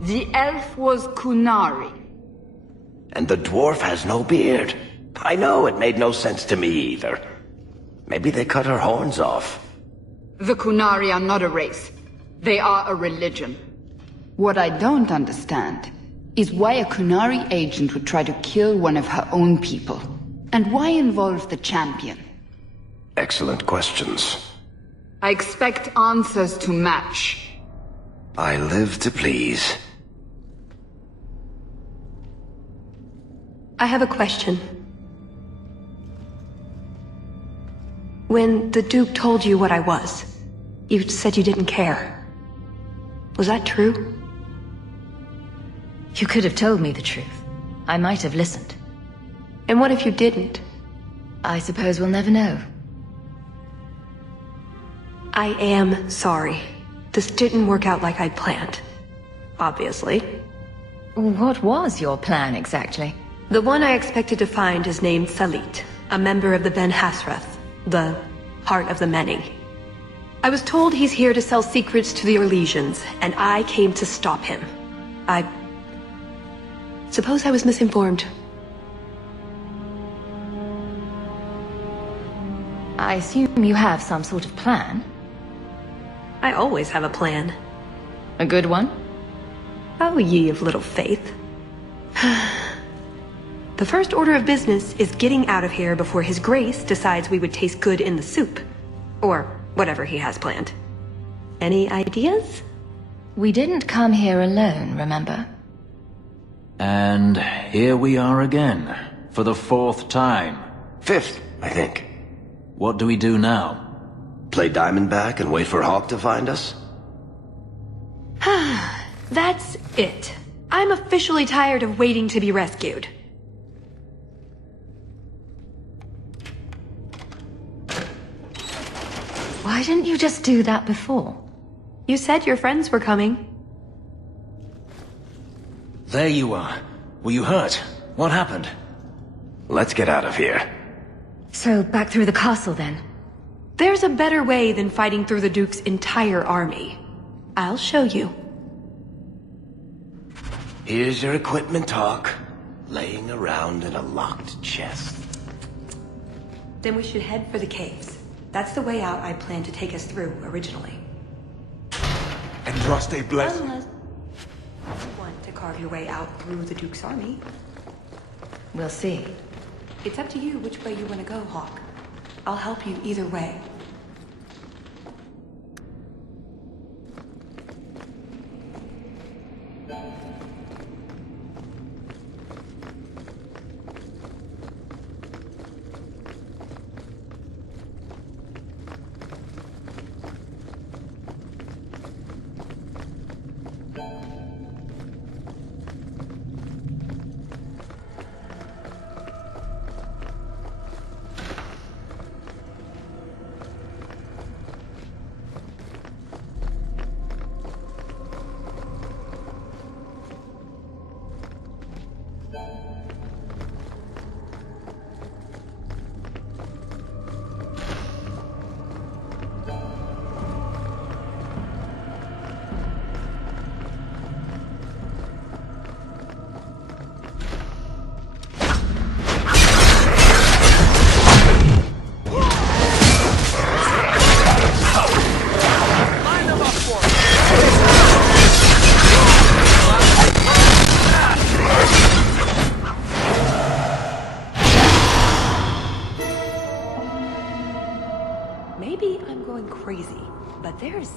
The elf was Kunari. And the dwarf has no beard. I know, it made no sense to me either. Maybe they cut her horns off. The Kunari are not a race. They are a religion. What I don't understand is why a Kunari agent would try to kill one of her own people. And why involve the champion? Excellent questions. I expect answers to match. I live to please. I have a question. When the Duke told you what I was, you said you didn't care. Was that true? You could have told me the truth. I might have listened. And what if you didn't? I suppose we'll never know. I am sorry. This didn't work out like I'd planned. Obviously. What was your plan exactly? The one I expected to find is named Salit, a member of the Ben Hasrath, the Heart of the Many. I was told he's here to sell secrets to the Orlesians, and I came to stop him. I suppose I was misinformed. I assume you have some sort of plan? I always have a plan. A good one? Oh, ye of little faith. The first order of business is getting out of here before His Grace decides we would taste good in the soup. Or whatever he has planned. Any ideas? We didn't come here alone, remember? And here we are again, for the 4th time. 5th, I think. What do we do now? Play Diamondback and wait for Hawke to find us? That's it. I'm officially tired of waiting to be rescued. Why didn't you just do that before? You said your friends were coming. There you are. Were you hurt? What happened? Let's get out of here. So, back through the castle then? There's a better way than fighting through the Duke's entire army. I'll show you. Here's your equipment, Hawke. Laying around in a locked chest. Then we should head for the caves. That's the way out I planned to take us through originally. Andraste bless. Unless you want to carve your way out through the Duke's army. We'll see. It's up to you which way you want to go, Hawke. I'll help you either way.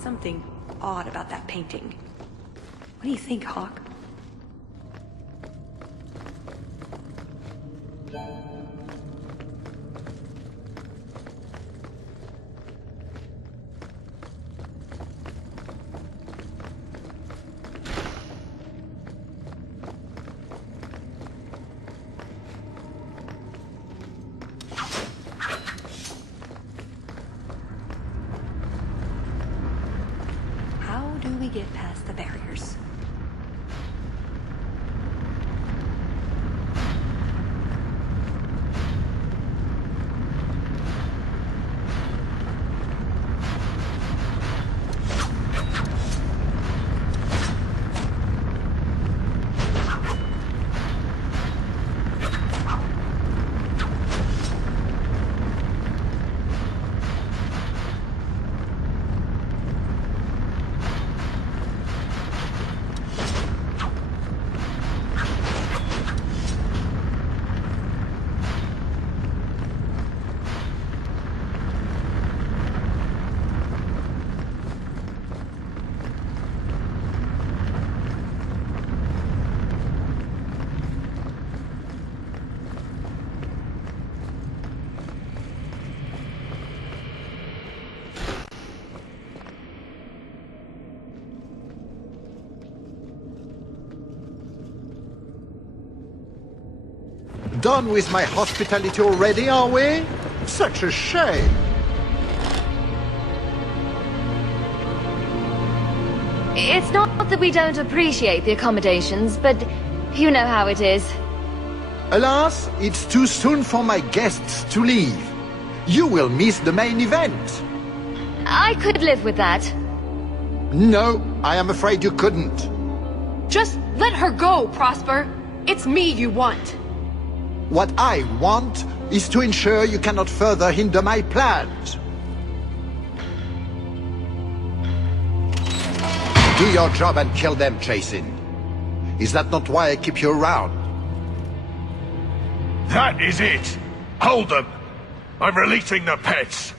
Something odd about that painting. What do you think, Hawke? Get past the barriers. Done with my hospitality already, are we? Such a shame. It's not that we don't appreciate the accommodations, but you know how it is. Alas, it's too soon for my guests to leave. You will miss the main event. I could live with that. No, I am afraid you couldn't. Just let her go, Prosper. It's me you want. What I want is to ensure you cannot further hinder my plans. Do your job and kill them, Jason. Is that not why I keep you around? That is it! Hold them! I'm releasing the pets!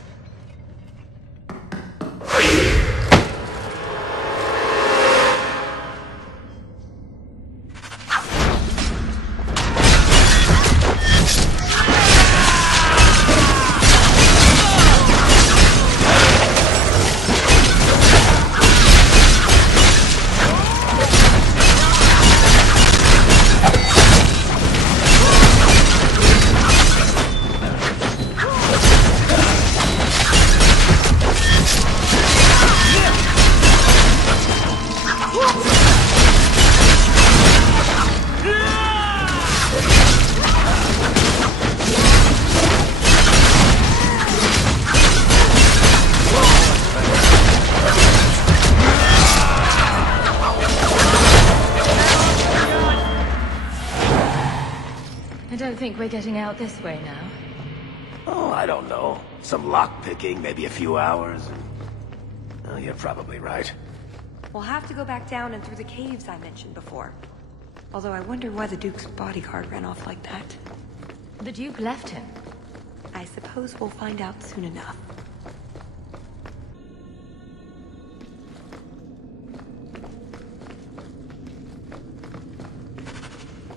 We're getting out this way now. Oh, I don't know. Some lockpicking, maybe a few hours. Oh, you're probably right. We'll have to go back down and through the caves I mentioned before. Although I wonder why the Duke's bodyguard ran off like that. The Duke left him. I suppose we'll find out soon enough.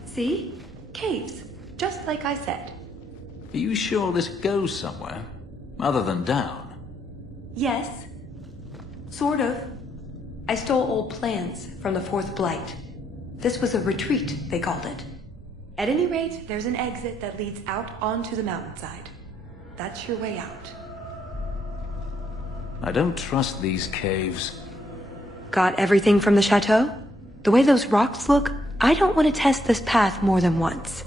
See? Caves. Just like I said. Are you sure this goes somewhere? Other than down? Yes. Sort of. I stole old plans from the Fourth Blight. This was a retreat, they called it. At any rate, there's an exit that leads out onto the mountainside. That's your way out. I don't trust these caves. Got everything from the chateau? The way those rocks look, I don't want to test this path more than once.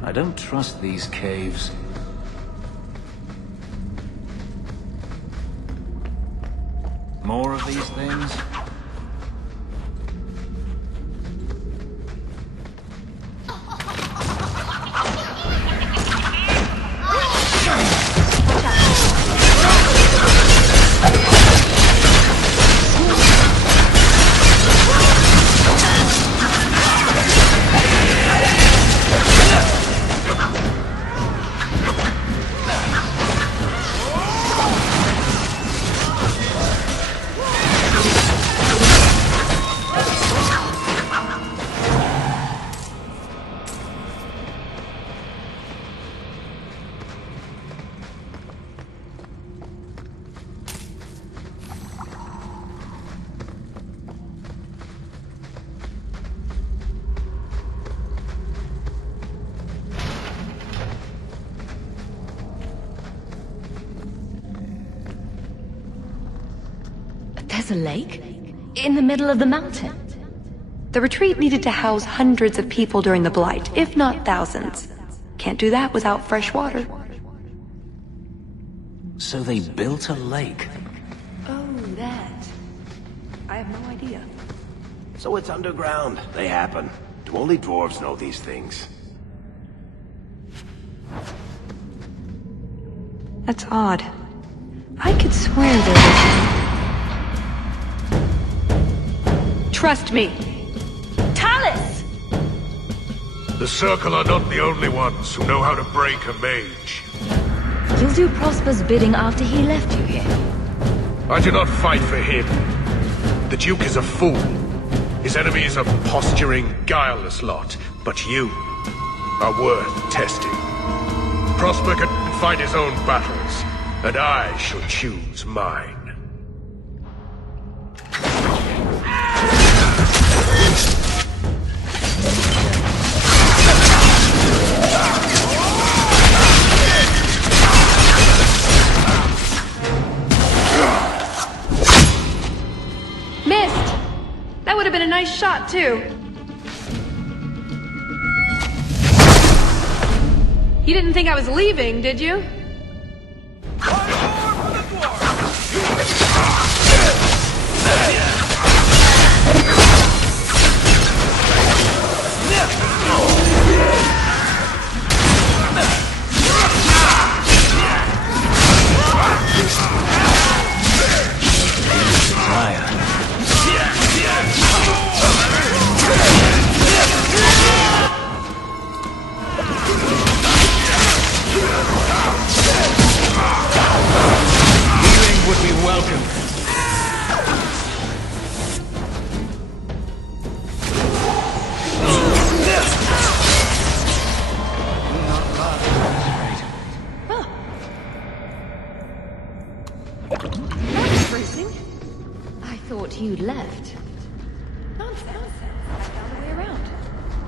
I don't trust these caves. More of these things? There's a lake? In the middle of the mountain? The retreat needed to house hundreds of people during the Blight, if not thousands. Can't do that without fresh water. So they built a lake? Oh, that. I have no idea. So it's underground. They happen. Do only dwarves know these things? That's odd. I could swear there was... Trust me. Talus! The Circle are not the only ones who know how to break a mage. You'll do Prosper's bidding after he left you here. I do not fight for him. The Duke is a fool. His enemy is a posturing, guileless lot. But you are worth testing. Prosper can fight his own battles, and I shall choose mine. Missed! That would have been a nice shot, too. You didn't think I was leaving, did you? Would be welcome. I thought you'd left. Nonsense. I found a way around.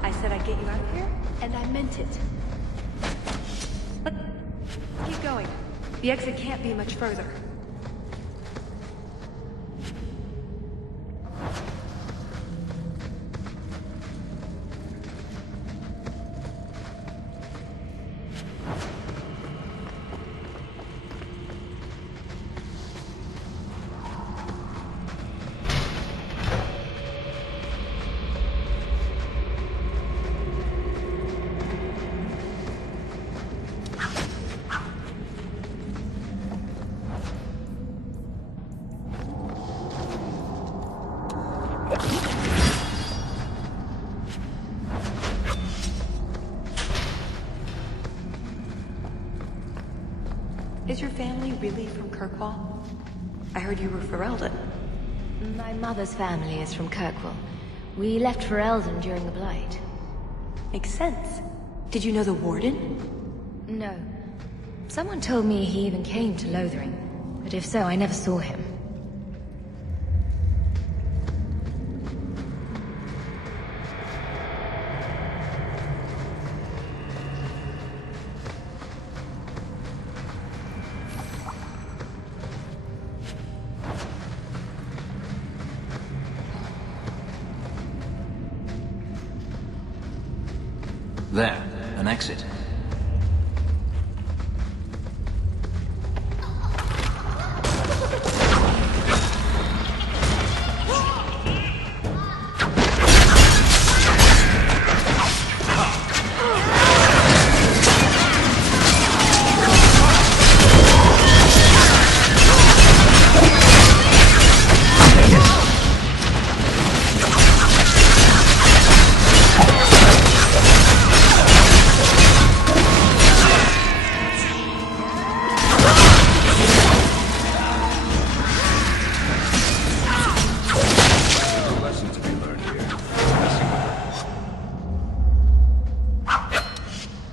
I said I'd get you out of here, and I meant it. Let's keep going. The exit can't be much further. Is your family really from Kirkwall? I heard you were Ferelden. My mother's family is from Kirkwall. We left for Eldon during the Blight. Makes sense. Did you know the Warden? No. Someone told me he even came to Lothering, but if so, I never saw him. There, an exit.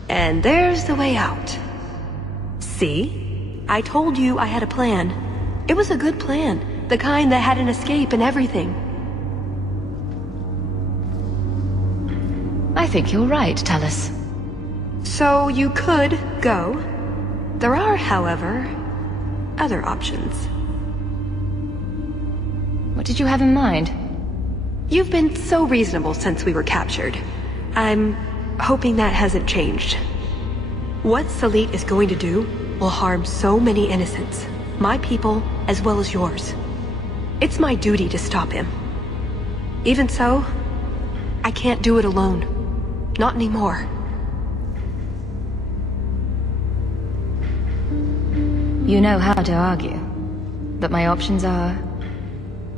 And there's the way out. See? I told you I had a plan. It was a good plan. The kind that had an escape and everything. I think you're right, Talus. So you could go. There are, however, other options. What did you have in mind? You've been so reasonable since we were captured. I'm hoping that hasn't changed. What Salit is going to do will harm so many innocents. My people, as well as yours. It's my duty to stop him. Even so, I can't do it alone. Not anymore. You know how to argue. But my options are...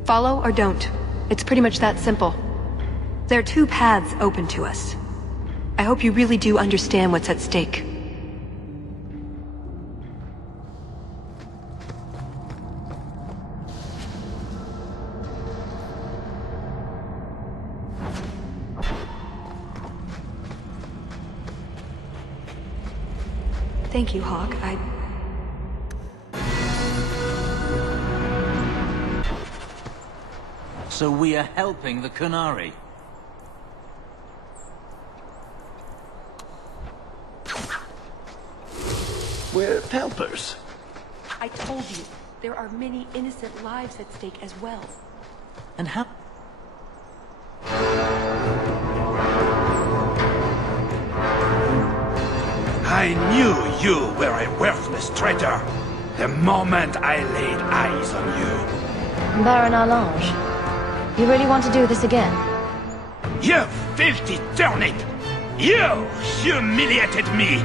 Follow or don't. It's pretty much that simple. There are two paths open to us. I hope you really do understand what's at stake. Thank you, Hawke. So we are helping the Qunari. We're helpers. I told you, there are many innocent lives at stake as well. And how... I knew you were a worthless traitor the moment I laid eyes on you. Baron Arlange, you really want to do this again? You filthy turnip! You humiliated me!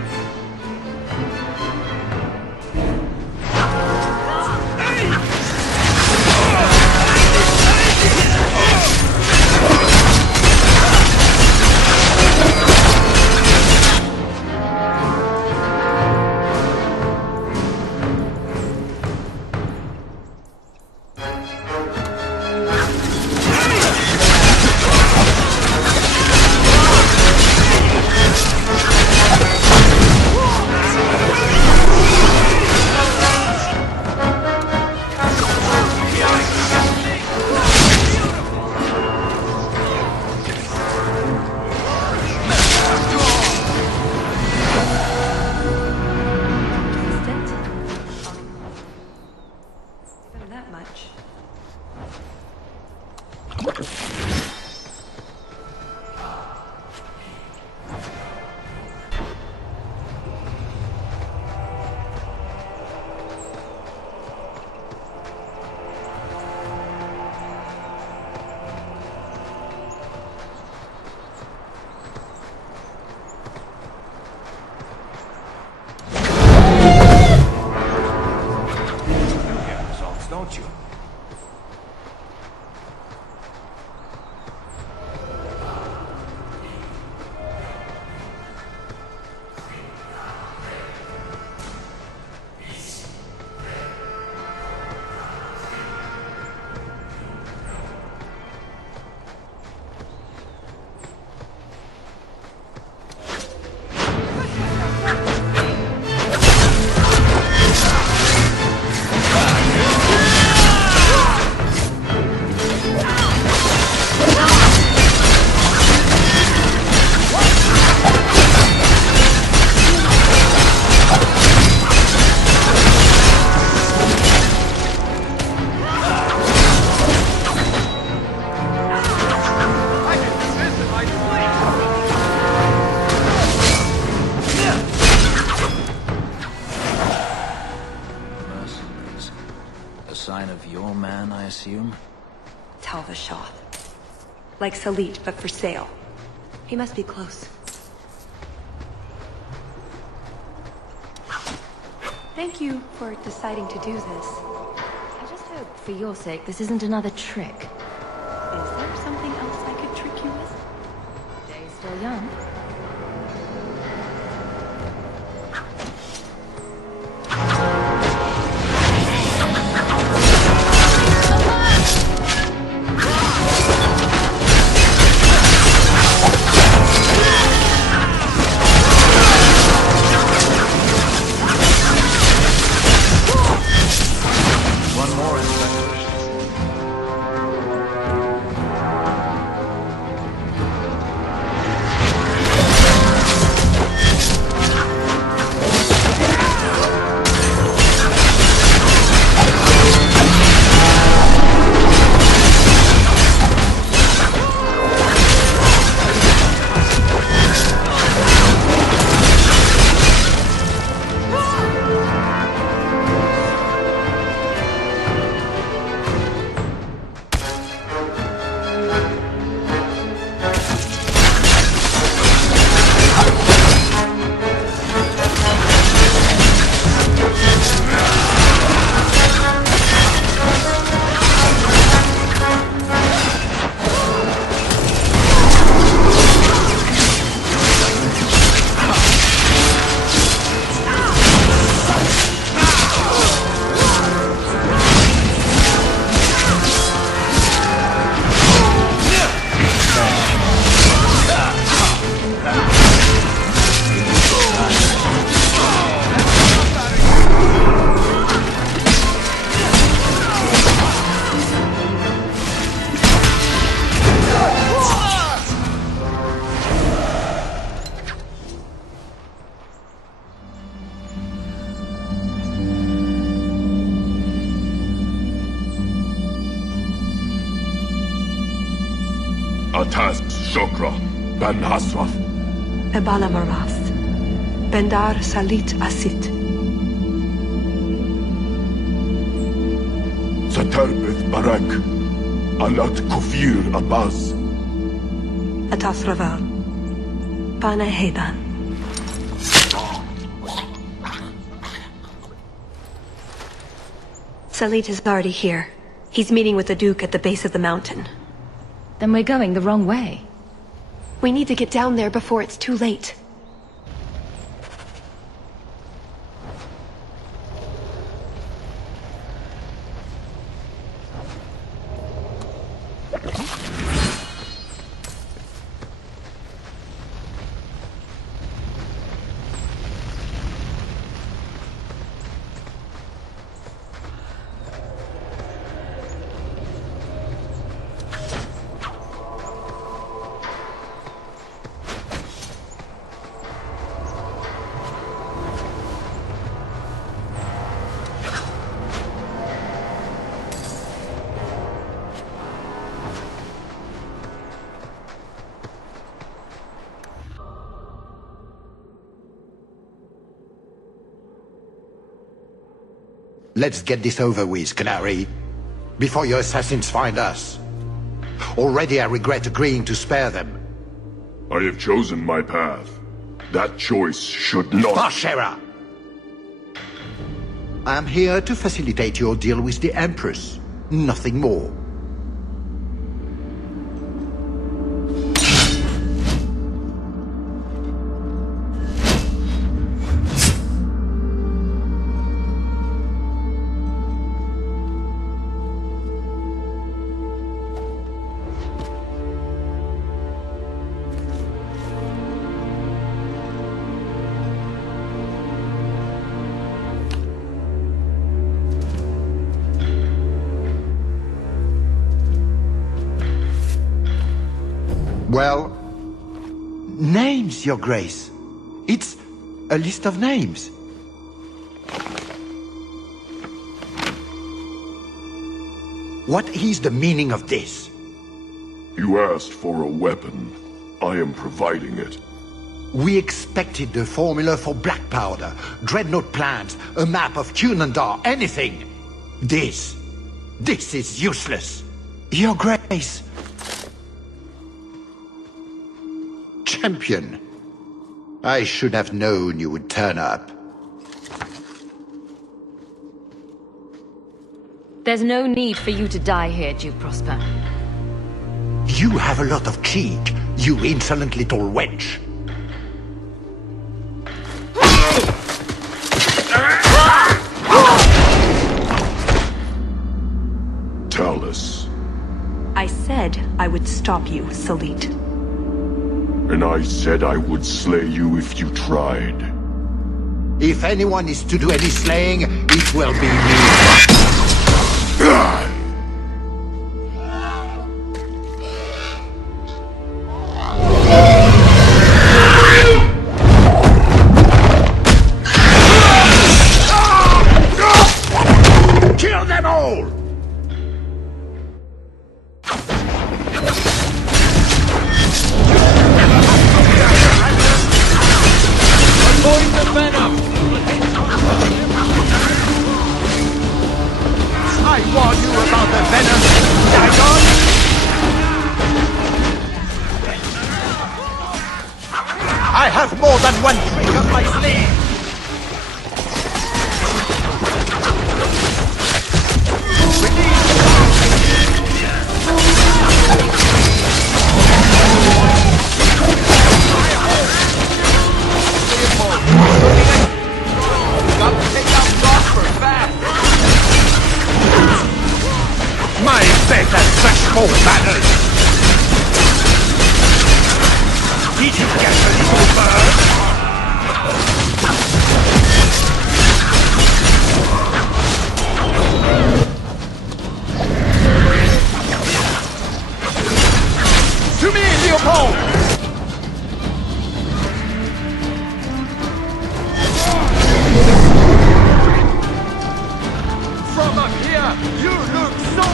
Don't you? Like Salit, but for sale. He must be close. Thank you for deciding to do this. I just hope, for your sake, this isn't another trick. Is there something else I could trick you with? Day's still young. Atas Shokra, Ben Hasraf. Ebala Maras. Bendar Salit Asit. Satarbeth Barak. Alat Kufir Abbas. Atas Raval. Pana Hedan. Salit is already here. He's meeting with the Duke at the base of the mountain. Then we're going the wrong way. We need to get down there before it's too late. Let's get this over with, Canary, before your assassins find us. Already I regret agreeing to spare them. I have chosen my path. That choice should not... Bashera! I am here to facilitate your deal with the Empress. Nothing more. Well, names, Your Grace. It's a list of names. What is the meaning of this? You asked for a weapon. I am providing it. We expected the formula for black powder, dreadnought plans, a map of Cunandar, anything. This is useless. Your Grace. Champion. I should have known you would turn up. There's no need for you to die here, Duke Prosper. You have a lot of cheek, you insolent little wench. Tell us. I said I would stop you, Salit. And I said I would slay you if you tried. If anyone is to do any slaying, it will be me. Kill them all! Avoid the venom! I warn you about the venom, Dagon! I have more than one trick up my sleeve! My faith has such more banners! Did you get the little bird? To me, Leopold! From up here, you look so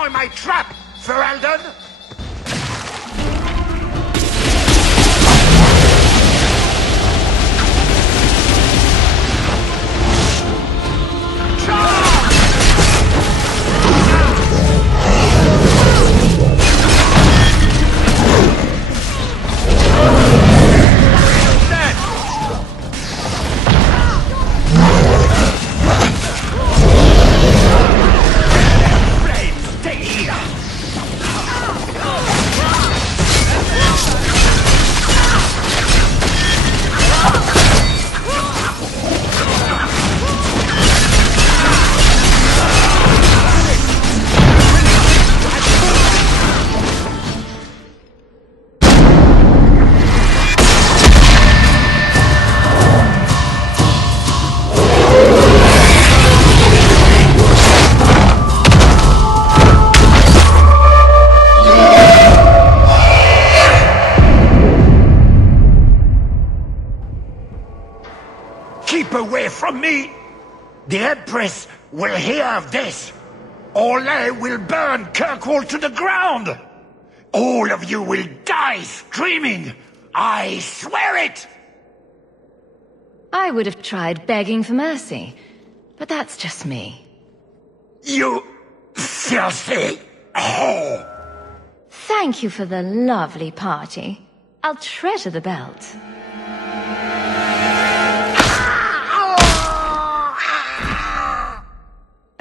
join my trap, Ferelden? From me! The Empress will hear of this! Orlais will burn Kirkwall to the ground! All of you will die screaming! I swear it! I would have tried begging for mercy, but that's just me. You filthy whore! Thank you for the lovely party. I'll treasure the belt.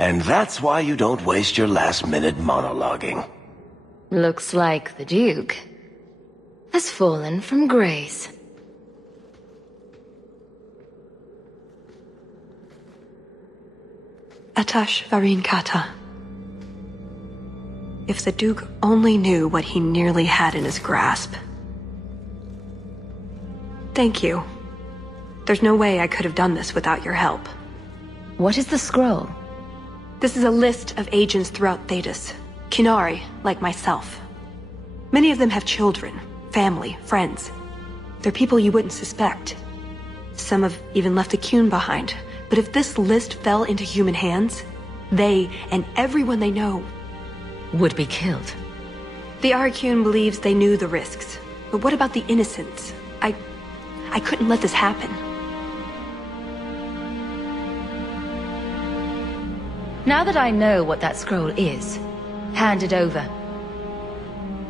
And that's why you don't waste your last-minute monologuing. Looks like the Duke has fallen from grace. Atash Varin Kata. If the Duke only knew what he nearly had in his grasp. Thank you. There's no way I could have done this without your help. What is the scroll? This is a list of agents throughout Thedas. Qunari, like myself. Many of them have children, family, friends. They're people you wouldn't suspect. Some have even left a Qun behind. But if this list fell into human hands, they, and everyone they know, would be killed. The Arcune believes they knew the risks. But what about the innocents? I couldn't let this happen. Now that I know what that scroll is, hand it over.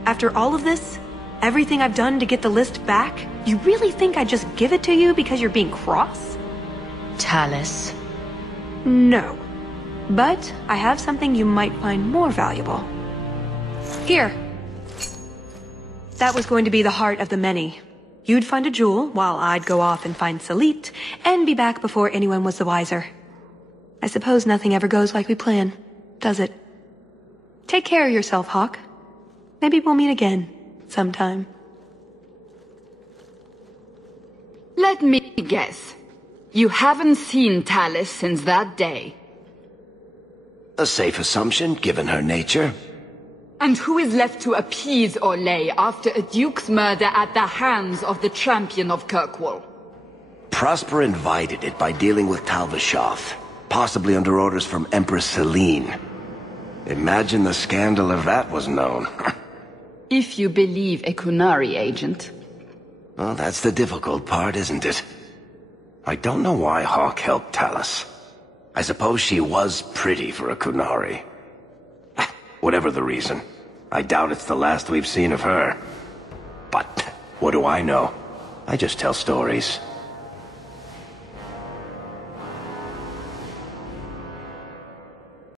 After all of this, everything I've done to get the list back, you really think I'd just give it to you because you're being cross? Talus. No. But I have something you might find more valuable. Here. That was going to be the heart of the many. You'd find a jewel, while I'd go off and find Salit, and be back before anyone was the wiser. I suppose nothing ever goes like we plan, does it? Take care of yourself, Hawke. Maybe we'll meet again, sometime. Let me guess. You haven't seen Talus since that day. A safe assumption, given her nature. And who is left to appease Orlais after a duke's murder at the hands of the champion of Kirkwall? Prosper invited it by dealing with Talvashoth, possibly under orders from Empress Selene. Imagine the scandal if that was known. If you believe a Qunari agent. Well, that's the difficult part, isn't it? I don't know why Hawke helped Talus. I suppose she was pretty for a Qunari. Whatever the reason, I doubt it's the last we've seen of her. But what do I know? I just tell stories.